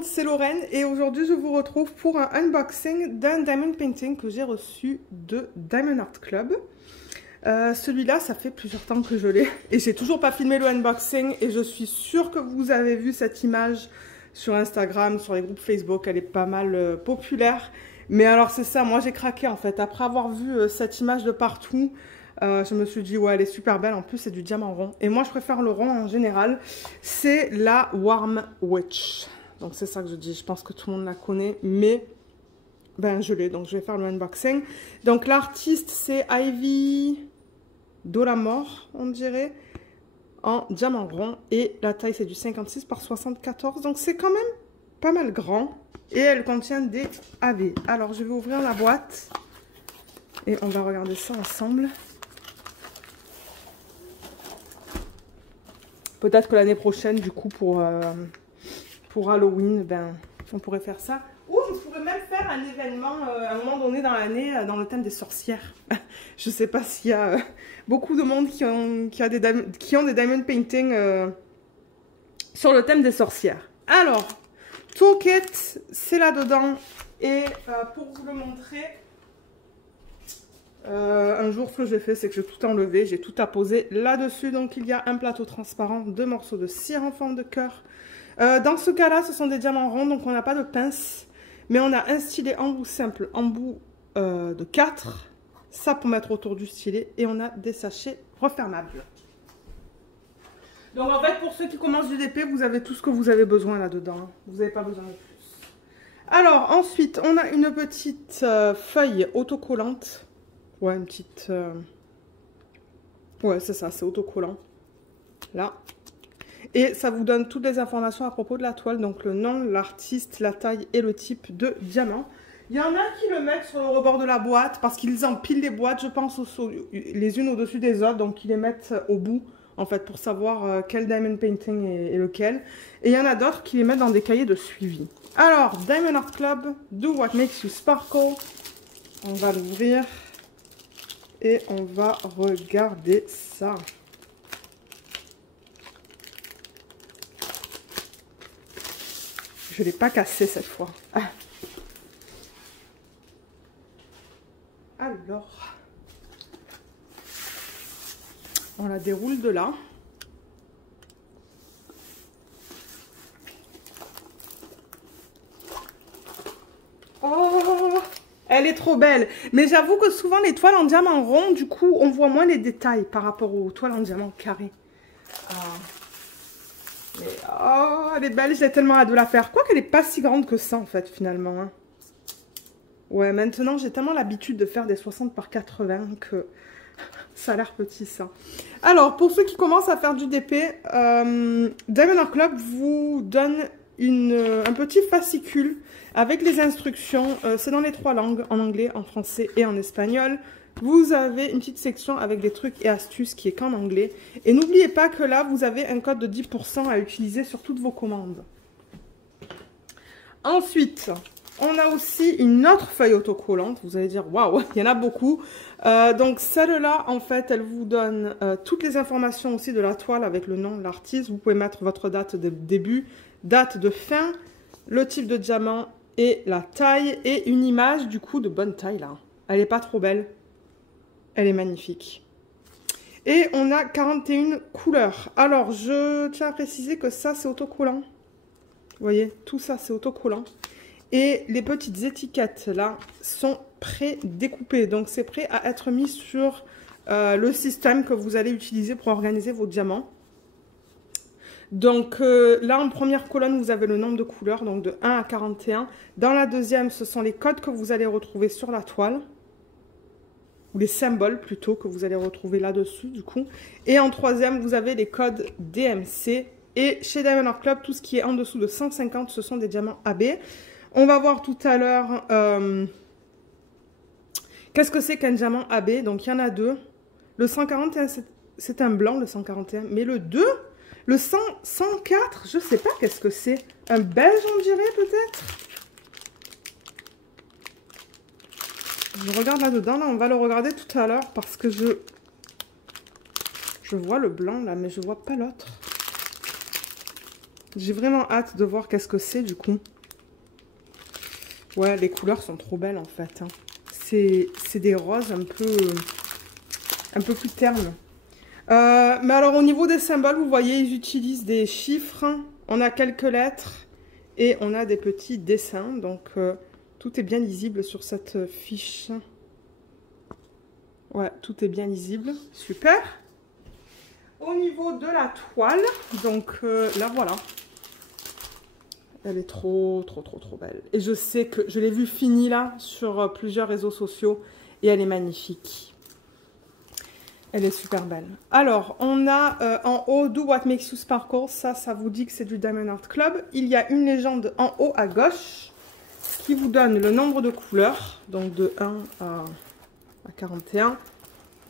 monde, c'est Lorraine et aujourd'hui je vous retrouve pour un unboxing d'un diamond painting que j'ai reçu de Diamond Art Club. Celui-là, ça fait plusieurs temps que je l'ai et j'ai toujours pas filmé le unboxing et je suis sûre que vous avez vu cette image sur Instagram, sur les groupes Facebook, elle est pas mal populaire. Mais alors c'est ça, moi j'ai craqué en fait, après avoir vu cette image de partout. Je me suis dit, ouais, elle est super belle. En plus, c'est du diamant rond. Et moi, je préfère le rond en général. C'est la Warm Witch. Donc, c'est ça que je dis. Je pense que tout le monde la connaît. Mais, ben, je l'ai. Donc, je vais faire le unboxing. Donc, l'artiste, c'est Ivy Dolamore, on dirait. En diamant rond. Et la taille, c'est du 56 par 74. Donc, c'est quand même pas mal grand. Et elle contient des AV. Alors, je vais ouvrir la boîte. Et on va regarder ça ensemble. Peut-être que l'année prochaine, du coup, pour Halloween, ben, on pourrait faire ça. Ou je pourrais même faire un événement à un moment donné dans l'année dans le thème des sorcières. Je ne sais pas s'il y a beaucoup de monde qui ont des diamond paintings sur le thème des sorcières. Alors, toolkit, c'est là-dedans. Et pour vous le montrer... un jour, ce que j'ai fait, c'est que j'ai tout enlevé, j'ai tout apposé là-dessus. Donc, il y a un plateau transparent, 2 morceaux de cire en forme de cœur. Dans ce cas-là, ce sont des diamants ronds, donc on n'a pas de pince. Mais on a un stylet embout simple, embout de 4. Ça pour mettre autour du stylet. Et on a des sachets refermables. Donc, en fait, pour ceux qui commencent du DP, vous avez tout ce que vous avez besoin là-dedans. Vous n'avez pas besoin de plus. Alors, ensuite, on a une petite feuille autocollante. Ouais, une petite... Ouais, c'est ça, c'est autocollant. Là. Et ça vous donne toutes les informations à propos de la toile. Donc le nom, l'artiste, la taille et le type de diamant. Il y en a qui le mettent sur le rebord de la boîte parce qu'ils empilent les boîtes, je pense, les unes au-dessus des autres. Donc ils les mettent au bout, en fait, pour savoir quel diamond painting est lequel. Et il y en a d'autres qui les mettent dans des cahiers de suivi. Alors, Diamond Art Club, Do What Makes You Sparkle. On va l'ouvrir. Et on va regarder ça. Je ne l'ai pas cassé cette fois. Ah. Alors, on la déroule de là. Oh! Elle est trop belle. Mais j'avoue que souvent, les toiles en diamant rond, du coup, on voit moins les détails par rapport aux toiles en diamant carré. Mais, oh, elle est belle. J'ai tellement hâte de la faire. Quoique, elle n'est pas si grande que ça, en fait, finalement. Hein. Ouais, maintenant, j'ai tellement l'habitude de faire des 60 par 80 que ça a l'air petit, ça. Alors, pour ceux qui commencent à faire du DP, Diamond Art Club vous donne un petit fascicule avec les instructions. C'est dans les 3 langues, en anglais, en français et en espagnol. Vous avez une petite section avec des trucs et astuces qui est qu'en anglais. Et n'oubliez pas que là, vous avez un code de 10% à utiliser sur toutes vos commandes. Ensuite, on a aussi une autre feuille autocollante. Vous allez dire, waouh, il y en a beaucoup. Donc celle-là, en fait, elle vous donne toutes les informations aussi de la toile avec le nom de l'artiste. Vous pouvez mettre votre date de début, date de fin, le type de diamant et la taille. Et une image, du coup, de bonne taille, là. Elle n'est pas trop belle. Elle est magnifique. Et on a 41 couleurs. Alors, je tiens à préciser que ça, c'est autocollant. Vous voyez, tout ça, c'est autocollant. Et les petites étiquettes, là, sont pré-découpées. Donc, c'est prêt à être mis sur le système que vous allez utiliser pour organiser vos diamants. Donc, là, en première colonne, vous avez le nombre de couleurs, donc de 1 à 41. Dans la deuxième, ce sont les codes que vous allez retrouver sur la toile. Ou les symboles, plutôt, que vous allez retrouver là-dessus, du coup. Et en troisième, vous avez les codes DMC. Et chez Diamond Art Club, tout ce qui est en dessous de 150, ce sont des diamants AB. On va voir tout à l'heure qu'est-ce que c'est qu'un diamant AB. Donc, il y en a 2. Le 141, c'est un blanc, le 141. Mais le 2, le 104, je ne sais pas qu'est-ce que c'est. Un beige, on dirait, peut-être. Je regarde là-dedans. Là, on va le regarder tout à l'heure parce que je vois le blanc, là, mais je ne vois pas l'autre. J'ai vraiment hâte de voir qu'est-ce que c'est du coup. Ouais, les couleurs sont trop belles en fait. Hein. C'est des roses un peu plus ternes. Mais alors au niveau des symboles, vous voyez, ils utilisent des chiffres. On a quelques lettres et on a des petits dessins. Donc tout est bien lisible sur cette fiche. Ouais, tout est bien lisible. Super. Au niveau de la toile, donc là voilà. Elle est trop belle. Et je sais que je l'ai vue finie là sur plusieurs réseaux sociaux et elle est magnifique. Elle est super belle. Alors, on a en haut Do What Makes You Sparkle. Ça vous dit que c'est du Diamond Art Club. Il y a une légende en haut à gauche qui vous donne le nombre de couleurs. Donc de 1 à 41.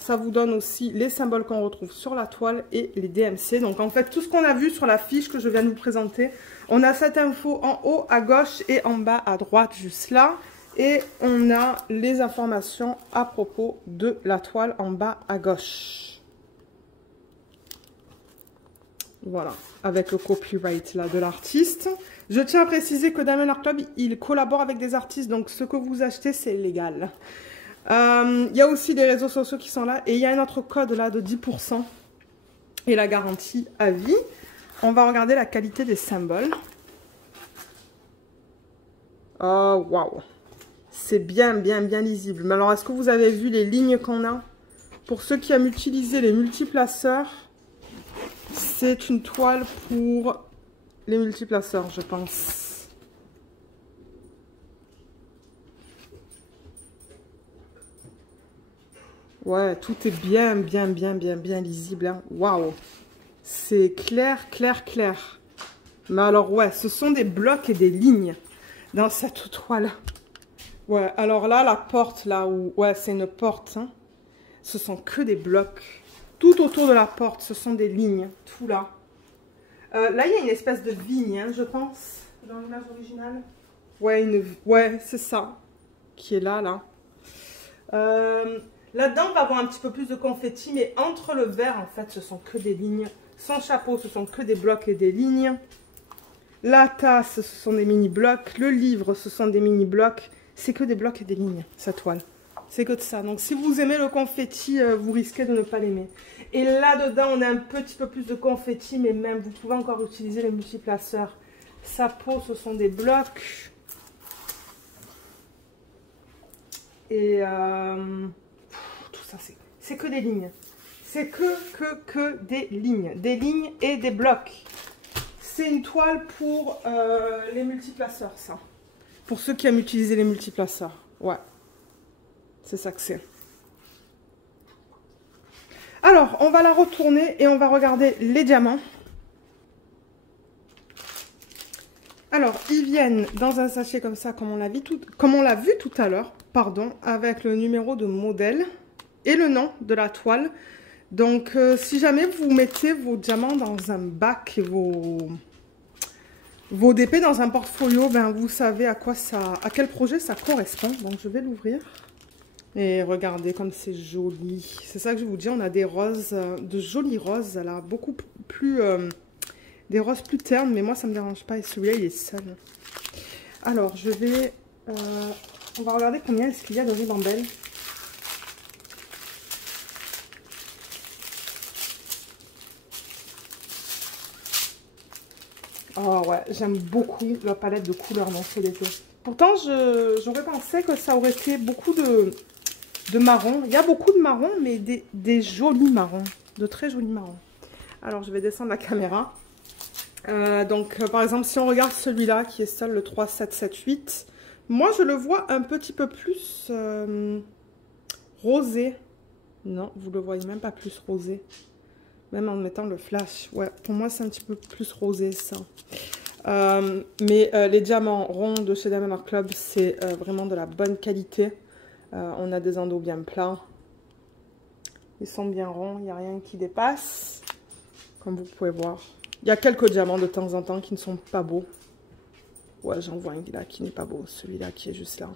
Ça vous donne aussi les symboles qu'on retrouve sur la toile et les DMC. Donc en fait, tout ce qu'on a vu sur la fiche que je viens de vous présenter, on a cette info en haut à gauche et en bas à droite, juste là. Et on a les informations à propos de la toile en bas à gauche. Voilà, avec le copyright là de l'artiste. Je tiens à préciser que Diamond Art Club, il collabore avec des artistes, donc ce que vous achetez, c'est légal. Il y a aussi des réseaux sociaux qui sont là et il y a un autre code là de 10% et la garantie à vie. On va regarder la qualité des symboles. Oh waouh, c'est bien lisible. Mais alors est-ce que vous avez vu les lignes qu'on a? Pour ceux qui aiment utiliser les multiplaceurs, c'est une toile pour les multiplaceurs, je pense. Ouais, tout est bien lisible. Hein. Waouh. C'est clair. Mais alors, ouais, ce sont des blocs et des lignes dans cette toile. Ouais, alors là, la porte, là où... Ouais, c'est une porte. Hein. Ce sont que des blocs. Tout autour de la porte, ce sont des lignes. Tout là. Là, il y a une espèce de vigne, hein, je pense, dans l'image originale. Ouais, ouais, c'est ça. Qui est là. Là-dedans, on va avoir un petit peu plus de confetti, mais entre le verre, en fait, ce sont que des lignes. Son chapeau, ce sont que des blocs et des lignes. La tasse, ce sont des mini-blocs. Le livre, ce sont des mini-blocs. C'est que des blocs et des lignes, sa toile. C'est que de ça. Donc, si vous aimez le confetti, vous risquez de ne pas l'aimer. Et là-dedans, on a un petit peu plus de confetti, mais même, vous pouvez encore utiliser les multiplaceurs. Sa peau, ce sont des blocs. Et... tout ça, c'est que des lignes. C'est que des lignes. Des lignes et des blocs. C'est une toile pour les multiplaceurs, ça. Pour ceux qui aiment utiliser les multiplaceurs. Ouais. C'est ça que c'est. Alors, on va la retourner et on va regarder les diamants. Alors, ils viennent dans un sachet comme ça, comme on l'a vu tout à l'heure, pardon, avec le numéro de modèle et le nom de la toile. Donc, si jamais vous mettez vos diamants dans un bac et vos DP dans un portfolio, ben vous savez à quel projet ça correspond. Donc, je vais l'ouvrir. Et regardez comme c'est joli. C'est ça que je vous dis, on a des roses, de jolies roses, là, beaucoup plus... des roses plus ternes, mais moi ça me dérange pas. Et celui-là, il est seul. Alors, je vais... on va regarder combien est-ce qu'il y a de ribambelle. Oh ouais, j'aime beaucoup la palette de couleurs dans ce l'été. Pourtant, j'aurais pensé que ça aurait été beaucoup de marron. Il y a beaucoup de marron, mais des jolis marrons. De très jolis marrons. Alors, je vais descendre la caméra. Donc, par exemple, si on regarde celui-là, qui est seul le 3778, moi, je le vois un petit peu plus rosé. Non, vous le voyez même pas plus rosé. Même en mettant le flash. Ouais, pour moi, c'est un petit peu plus rosé, ça. Mais les diamants ronds de chez Diamond Art Club, c'est vraiment de la bonne qualité. On a des endos bien plats. Ils sont bien ronds, il n'y a rien qui dépasse. Comme vous pouvez voir. Il y a quelques diamants de temps en temps qui ne sont pas beaux. Ouais, j'en vois un là qui n'est pas beau. Celui-là qui est juste là.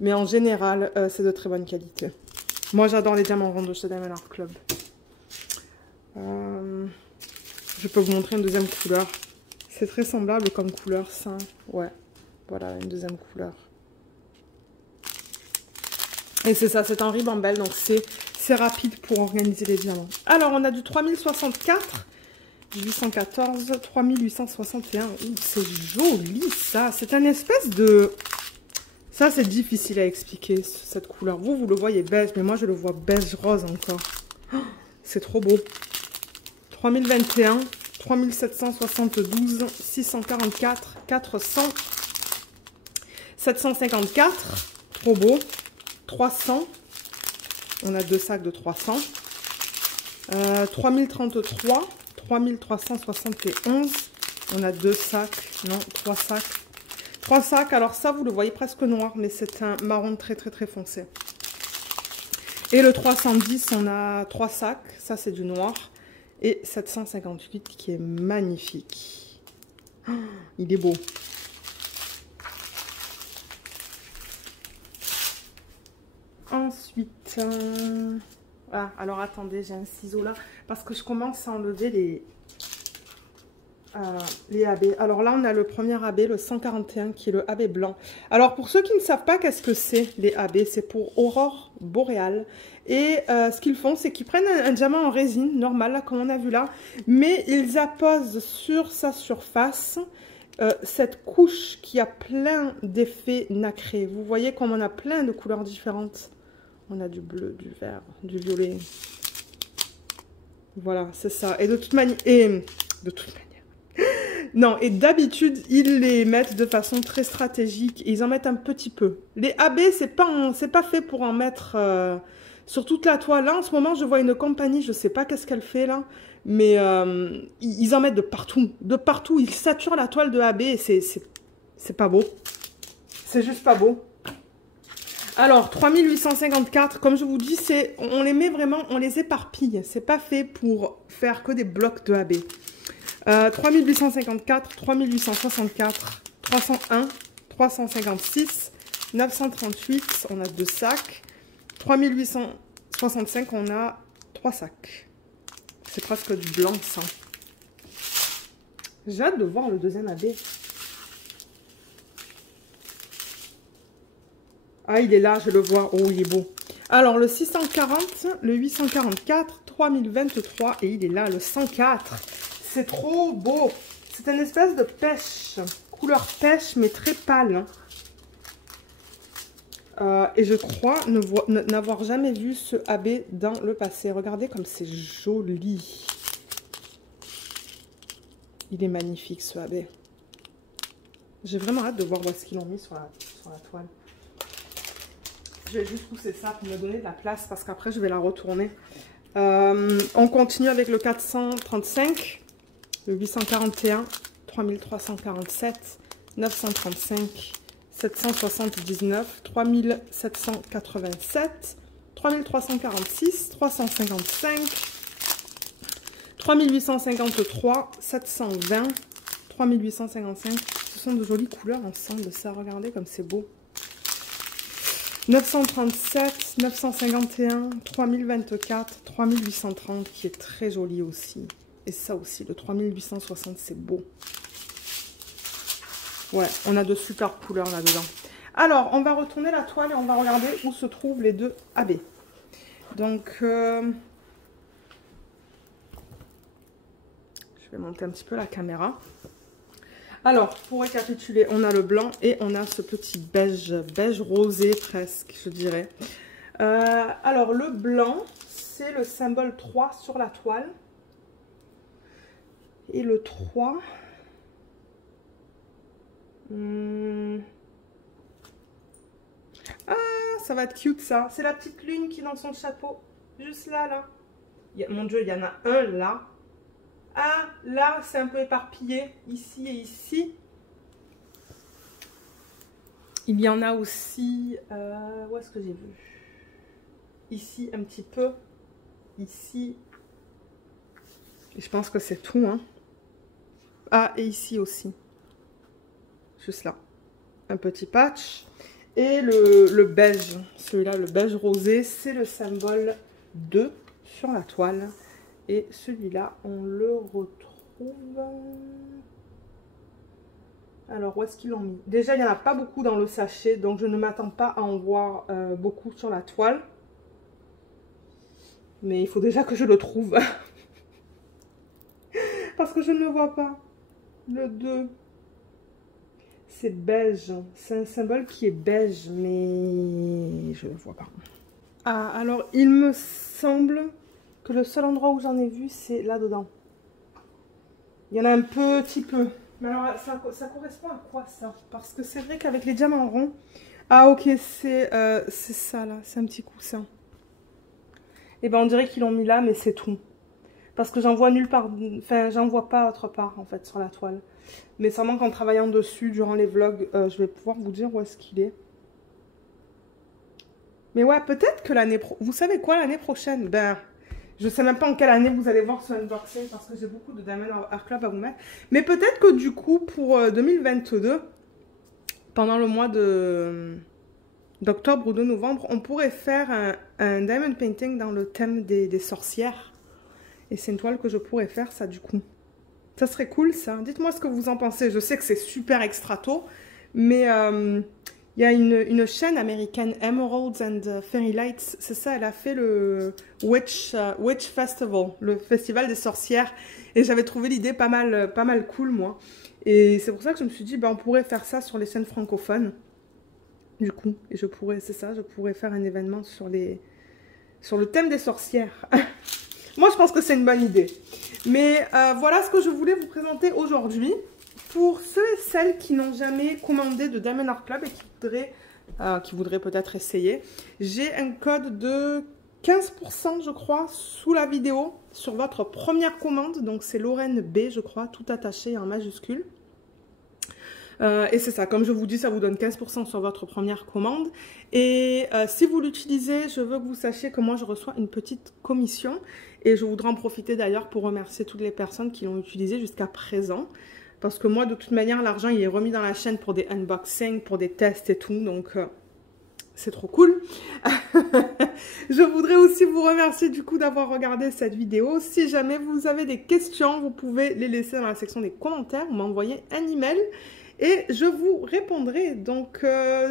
Mais en général, c'est de très bonne qualité. Moi, j'adore les diamants ronds de chez Diamond Art Club. Je peux vous montrer une deuxième couleur. C'est très semblable comme couleur, ça. Ouais, voilà, une deuxième couleur. Et c'est ça, c'est en ribambelle, donc c'est rapide pour organiser les diamants. Alors, on a du 3064, 814, 3861. C'est joli, ça. C'est un espèce de... Ça, c'est difficile à expliquer, cette couleur. Vous le voyez beige, mais moi, je le vois beige rose encore. Oh, c'est trop beau. 3021, 3772, 644, 400, 754. Trop beau. 300. On a 2 sacs de 300. 3033, 3371. On a 2 sacs, non, 3 sacs. 3 sacs, alors ça, vous le voyez presque noir, mais c'est un marron très foncé. Et le 310, on a 3 sacs, ça c'est du noir. Et 758 qui est magnifique. Oh, il est beau. Ensuite, ah, alors attendez, j'ai un ciseau là, parce que je commence à enlever les AB. Alors là, on a le premier AB, le 141, qui est le AB blanc. Alors, pour ceux qui ne savent pas qu'est-ce que c'est, les AB, c'est pour aurore boréale. Et ce qu'ils font, c'est qu'ils prennent un diamant en résine, normal, là, comme on a vu là, mais ils apposent sur sa surface cette couche qui a plein d'effets nacrés. Vous voyez comme on a plein de couleurs différentes. On a du bleu, du vert, du violet. Voilà, c'est ça. Et de toute manière... Non, et d'habitude, ils les mettent de façon très stratégique. Et ils en mettent un petit peu. Les AB, c'est pas fait pour en mettre sur toute la toile. Là, en ce moment, je vois une compagnie, je sais pas qu'est-ce qu'elle fait là. Mais ils en mettent de partout. De partout, ils saturent la toile de AB. Et c'est pas beau. C'est juste pas beau. Alors, 3854, comme je vous dis, on les met vraiment, on les éparpille. C'est pas fait pour faire que des blocs de AB. 3854, 3864, 301, 356, 938, on a 2 sacs. 3865, on a 3 sacs. C'est presque du blanc, ça. J'ai hâte de voir le deuxième AB. Ah, il est là, je le vois. Oh, il est beau. Alors, le 640, le 844, 3023, et il est là, le 104. C'est trop beau. C'est une espèce de pêche. Couleur pêche, mais très pâle. Et je crois n'avoir jamais vu ce AB dans le passé. Regardez comme c'est joli. Il est magnifique, ce AB. J'ai vraiment hâte de voir où est-ce qu'ils l'ont mis sur la toile. Je vais juste pousser ça pour me donner de la place parce qu'après je vais la retourner. On continue avec le 435, le 841, 3347, 935, 779, 3787, 3346, 355, 3853, 720, 3855. Ce sont de jolies couleurs ensemble, ça. Regardez comme c'est beau. 937, 951, 3024, 3830 qui est très joli aussi. Et ça aussi, le 3860, c'est beau. Ouais, on a de super couleurs là-dedans. Alors, on va retourner la toile et on va regarder où se trouvent les deux AB. Donc, je vais monter un petit peu la caméra. Alors, pour récapituler, on a le blanc et on a ce petit beige rosé presque, je dirais. Alors, le blanc, c'est le symbole 3 sur la toile. Et le 3... Ah, ça va être cute ça. C'est la petite lune qui est dans son chapeau. Juste là, là. Mon Dieu, il y en a un là. Ah, là, c'est un peu éparpillé, ici et ici. Il y en a aussi, où est-ce que j'ai vu? Ici, un petit peu. Ici. Et je pense que c'est tout, hein. Ah, et ici aussi. Juste là. Un petit patch. Et le beige, celui-là, le beige rosé, c'est le symbole 2 sur la toile. Et celui-là, on le retrouve... Alors, où est-ce qu'ils l'ont mis? Déjà, il n'y en a pas beaucoup dans le sachet, donc je ne m'attends pas à en voir beaucoup sur la toile. Mais il faut déjà que je le trouve. Parce que je ne le vois pas. Le 2. C'est beige. C'est un symbole qui est beige, mais je ne le vois pas. Ah, alors, il me semble que le seul endroit où j'en ai vu, c'est là-dedans. Il y en a un petit peu. Mais alors, ça correspond à quoi, ça? Parce que c'est vrai qu'avec les diamants ronds... Ah, ok, c'est ça, là. C'est un petit coussin. Et ben, on dirait qu'ils l'ont mis là, mais c'est tout. Parce que j'en vois nulle part... Enfin, j'en vois pas autre part, en fait, sur la toile. Mais sûrement qu'en travaillant dessus, durant les vlogs, je vais pouvoir vous dire où est-ce qu'il est. Mais ouais, peut-être que l'année... Vous savez quoi, l'année prochaine? Ben... Je sais même pas en quelle année vous allez voir ce unboxing parce que j'ai beaucoup de Diamond Art Club à vous mettre. Mais peut-être que du coup, pour 2022, pendant le mois d'octobre ou de novembre, on pourrait faire un Diamond Painting dans le thème des sorcières. Et c'est une toile que je pourrais faire, ça, du coup. Ça serait cool, ça. Dites-moi ce que vous en pensez. Je sais que c'est super extra tôt, mais... il y a une chaîne américaine, Emeralds and Fairy Lights, c'est ça, elle a fait le Witch Festival, le festival des sorcières. Et j'avais trouvé l'idée pas mal cool, moi. Et c'est pour ça que je me suis dit, ben, on pourrait faire ça sur les scènes francophones. Du coup, et je pourrais faire un événement sur le thème des sorcières. Moi, je pense que c'est une bonne idée. Mais voilà ce que je voulais vous présenter aujourd'hui. Pour ceux et celles qui n'ont jamais commandé de Diamond Art Club et qui voudraient peut-être essayer, j'ai un code de 15%, je crois, sous la vidéo sur votre première commande. Donc, c'est Lorraine B, je crois, tout attaché en majuscule. Et c'est ça, comme je vous dis, ça vous donne 15% sur votre première commande. Et si vous l'utilisez, je veux que vous sachiez que moi, je reçois une petite commission. Et je voudrais en profiter d'ailleurs pour remercier toutes les personnes qui l'ont utilisé jusqu'à présent. Parce que moi, de toute manière, l'argent, il est remis dans la chaîne pour des unboxings, pour des tests et tout. Donc, c'est trop cool. Je voudrais aussi vous remercier du coup d'avoir regardé cette vidéo. Si jamais vous avez des questions, vous pouvez les laisser dans la section des commentaires ou m'envoyer un email. Et je vous répondrai. Donc,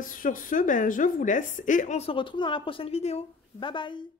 sur ce, ben, je vous laisse et on se retrouve dans la prochaine vidéo. Bye bye!